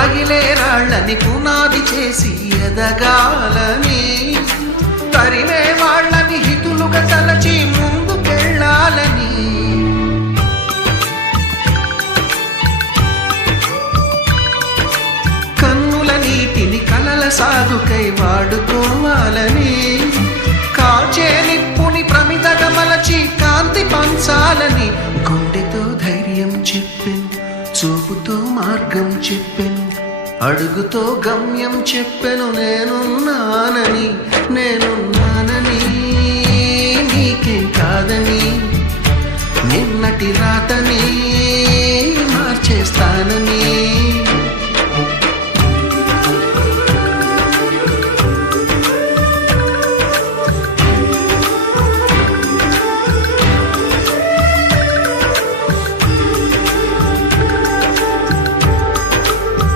తగిలే రాళ్ళని పునాది చేసి ఎదగాలని, తరిమే వాళ్ళని హితులుగా తలచి ముందుకెళ్ళాలని, కన్నుల నీటిని కలల సాగుకై వాడుకోవాలని, కాచే నిప్పుని ప్రమిదగా మలచి కాంతి పంచాలని, గుండెతో ధైర్యం చెప్పెను, చూపుతో మార్గం చెప్పెను, అడుగుతో గమ్యం చెప్పెను, నేనున్నానని నీకేం కాదని, నిన్నటి రాతని మార్చేస్తానని.